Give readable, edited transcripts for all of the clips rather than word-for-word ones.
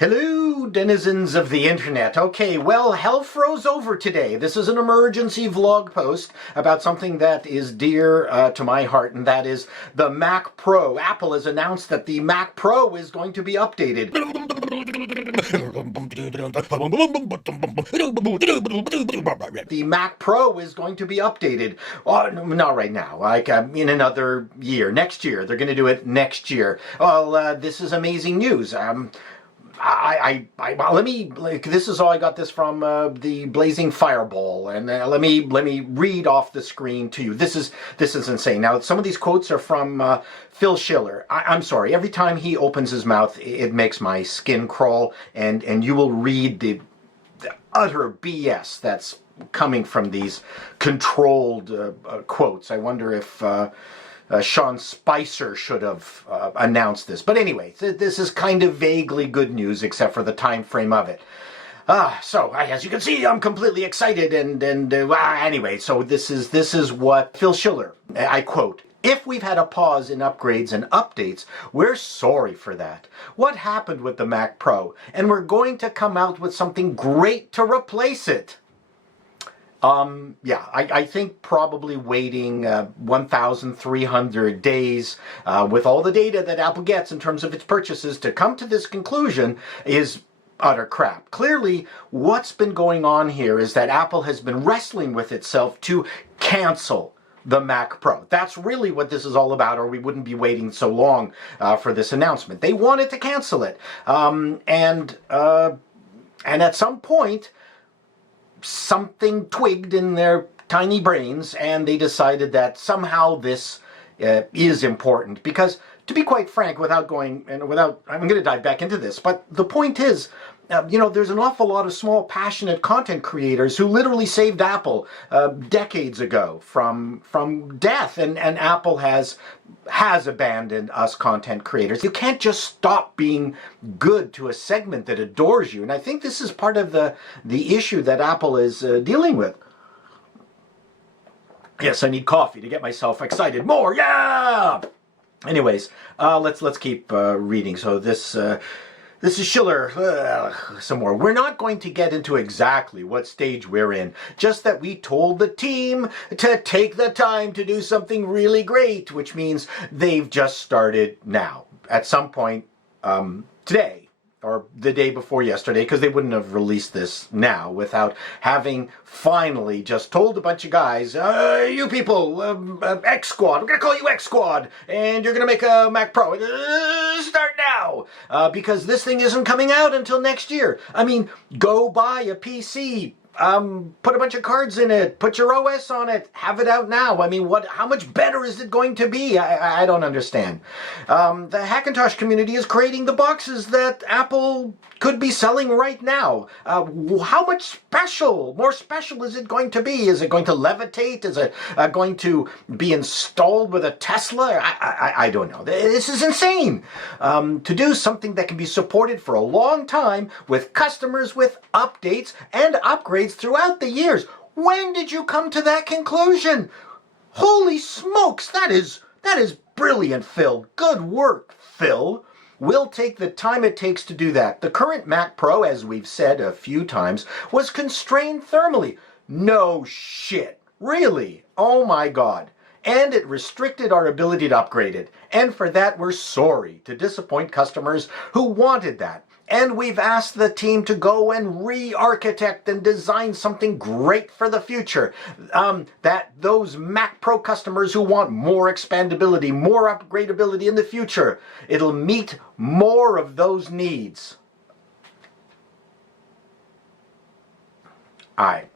Hello, denizens of the internet. Okay, well, hell froze over today. This is an emergency vlog post about something that is dear to my heart, and that is the Mac Pro. Apple has announced that the Mac Pro is going to be updated. The Mac Pro is going to be updated. Not right now, like in another year. Next year. They're going to do it next year. Well, this is amazing news. This is all I got this from the Blazing Fireball, and let me read off the screen to you. This is insane. Now, some of these quotes are from Phil Schiller. I'm sorry. Every time he opens his mouth, it makes my skin crawl, and you will read the utter BS that's coming from these controlled quotes. I wonder if Sean Spicer should have announced this. But anyway, this is kind of vaguely good news, except for the time frame of it. So as you can see, I'm completely excited, and anyway, so this is what Phil Schiller, I quote, "If we've had a pause in upgrades and updates, we're sorry for that. What happened with the Mac Pro? And we're going to come out with something great to replace it." Yeah, I think probably waiting 1,300 days with all the data that Apple gets in terms of its purchases to come to this conclusion is utter crap. Clearly, what's been going on here is that Apple has been wrestling with itself to cancel the Mac Pro. That's really what this is all about, or we wouldn't be waiting so long for this announcement. They wanted to cancel it. And at some point, something twigged in their tiny brains, and they decided that somehow this is important. Because, to be quite frank, I'm going to dive back into this, but the point is, there's an awful lot of small, passionate content creators who literally saved Apple decades ago from death, and Apple has abandoned us content creators. You can't just stop being good to a segment that adores you, and I think this is part of the issue that Apple is dealing with. Yes, I need coffee to get myself excited more. Yeah. Anyways, let's keep reading. So this is Schiller, some more. "We're not going to get into exactly what stage we're in, just that we told the team to take the time to do something really great," which means they've just started now, at some point today, or the day before yesterday, because they wouldn't have released this now without having finally just told a bunch of guys, you people, X Squad, we're going to call you X Squad, and you're going to make a Mac Pro. Start now, because this thing isn't coming out until next year. I mean, go buy a PC, put a bunch of cards in it, put your OS on it, have it out now. I mean, how much better is it going to be? I don't understand. The Hackintosh community is creating the boxes that Apple could be selling right now. How much more special is it going to be? Is it going to levitate? Is it going to be installed with a Tesla? I don't know. This is insane. To do something that can be supported for a long time with customers with updates and upgrades throughout the years. When did you come to that conclusion? Holy smokes, that is brilliant, Phil. Good work, Phil. We'll take the time it takes to do that. The current Mac Pro, as we've said a few times, was constrained thermally. No shit. Really? Oh my God. And it restricted our ability to upgrade it. And for that, we're sorry to disappoint customers who wanted that. And we've asked the team to go and re-architect and design something great for the future. That those Mac Pro customers who want more expandability, more upgradability in the future, it'll meet more of those needs. I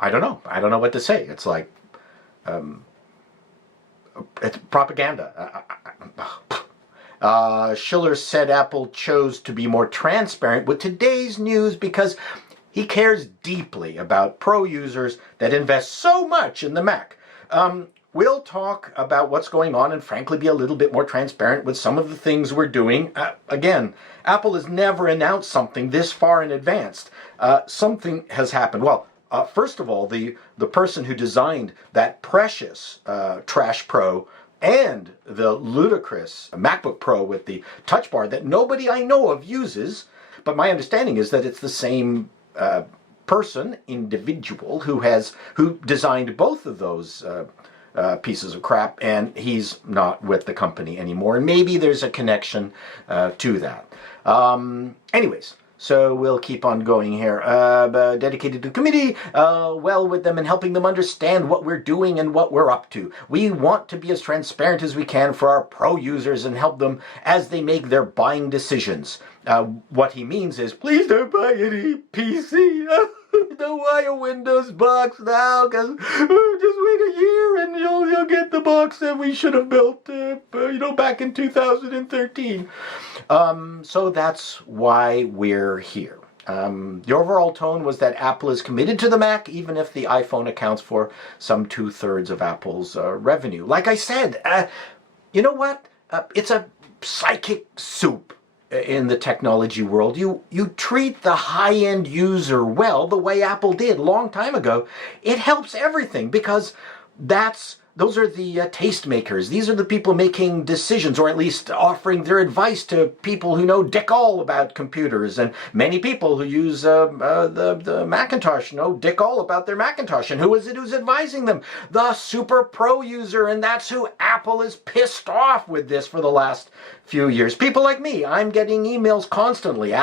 don't know. I don't know what to say. It's like, it's propaganda. Schiller said Apple chose to be more transparent with today's news because he cares deeply about Pro users that invest so much in the Mac. We'll talk about what's going on and frankly be a little bit more transparent with some of the things we're doing. Again, Apple has never announced something this far in advance. Something has happened. Well, first of all, the person who designed that precious TrashPro and the ludicrous MacBook Pro with the Touch Bar that nobody I know of uses. But my understanding is that it's the same individual, who designed both of those pieces of crap, and he's not with the company anymore. And maybe there's a connection to that. Anyways. So we'll keep on going here. Dedicated to the committee, well with them and helping them understand what we're doing and what we're up to. We want to be as transparent as we can for our pro users and help them as they make their buying decisions. What he means is, please don't buy any PC. Don't buy a Windows box now, because just wait a year and you'll get the box that we should have built, back in 2013. So that's why we're here. The overall tone was that Apple is committed to the Mac, even if the iPhone accounts for some 2/3 of Apple's revenue. Like I said, you know what? It's a psychic soup in the technology world. You treat the high-end user well, the way Apple did a long time ago. It helps everything, because those are the tastemakers. These are the people making decisions, or at least offering their advice to people who know dick all about computers. And many people who use the Hackintosh know dick all about their Hackintosh. And who is it who's advising them? The super pro user. And that's who Apple is pissed off with this for the last few years. People like me. I'm getting emails constantly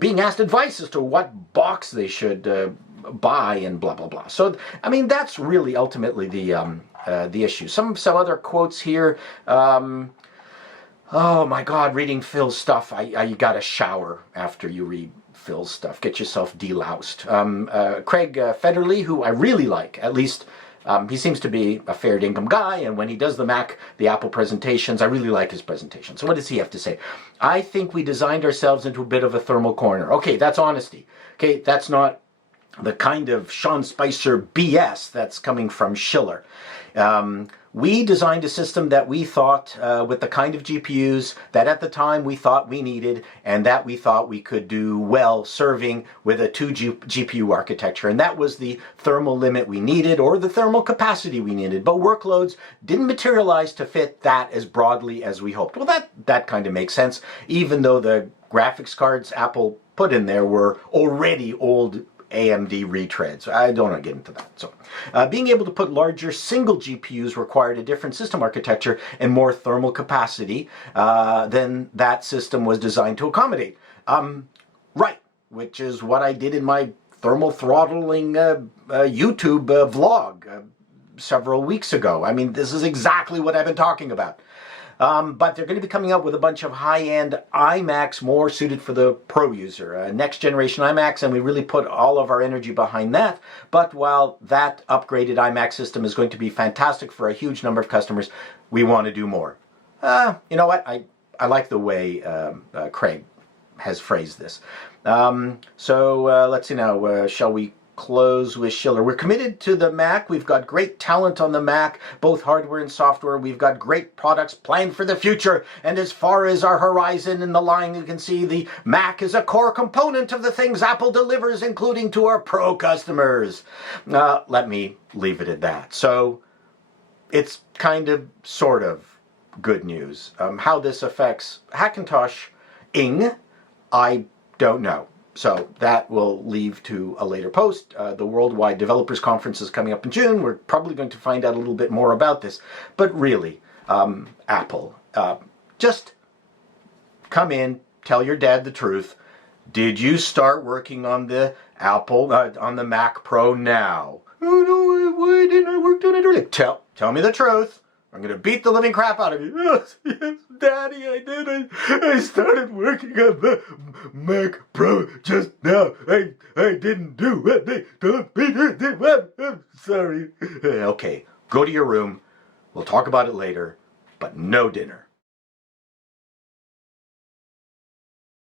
being asked advice as to what box they should buy and blah, blah, blah. So, I mean, that's really ultimately the issue. Some other quotes here. Oh my God, reading Phil's stuff. You got to shower after you read Phil's stuff. Get yourself deloused. Craig Federley, who I really like, at least he seems to be a fair dinkum guy, and when he does the Apple presentations, I really like his presentation. So what does he have to say? I think we designed ourselves into a bit of a thermal corner. Okay, that's honesty. Okay, that's not the kind of Sean Spicer BS that's coming from Schiller. We designed a system that we thought, with the kind of GPUs that at the time we thought we needed, and that we thought we could do well serving with a 2 GPU architecture. And that was the thermal limit we needed, or the thermal capacity we needed. But workloads didn't materialize to fit that as broadly as we hoped. Well, that kind of makes sense, even though the graphics cards Apple put in there were already old AMD retreads. I don't want to get into that. So, being able to put larger single GPUs required a different system architecture and more thermal capacity than that system was designed to accommodate. Right, which is what I did in my thermal throttling YouTube vlog several weeks ago. I mean, this is exactly what I've been talking about. But they're going to be coming out with a bunch of high-end iMacs more suited for the pro user. Next generation iMacs, and we really put all of our energy behind that. But while that upgraded iMac system is going to be fantastic for a huge number of customers, we want to do more. You know what? I like the way Craig has phrased this. So let's see now. Shall we close with Schiller? We're committed to the Mac. We've got great talent on the Mac, both hardware and software. We've got great products planned for the future. And as far as our horizon in the line, you can see the Mac is a core component of the things Apple delivers, including to our pro customers. Let me leave it at that. So it's kind of, sort of good news. How this affects Hackintosh-ing, I don't know. So that will leave to a later post. The Worldwide Developers Conference is coming up in June. We're probably going to find out a little bit more about this. But really, Apple, just come in, tell your dad the truth. Did you start working on the on the Mac Pro now? Oh, no, why didn't I work on it earlier? Tell me the truth. I'm going to beat the living crap out of you. Yes, yes, Daddy, I did. I started working on the Mac Pro just now. I didn't do what they told me to do. I'm sorry. Okay, go to your room. We'll talk about it later, but no dinner.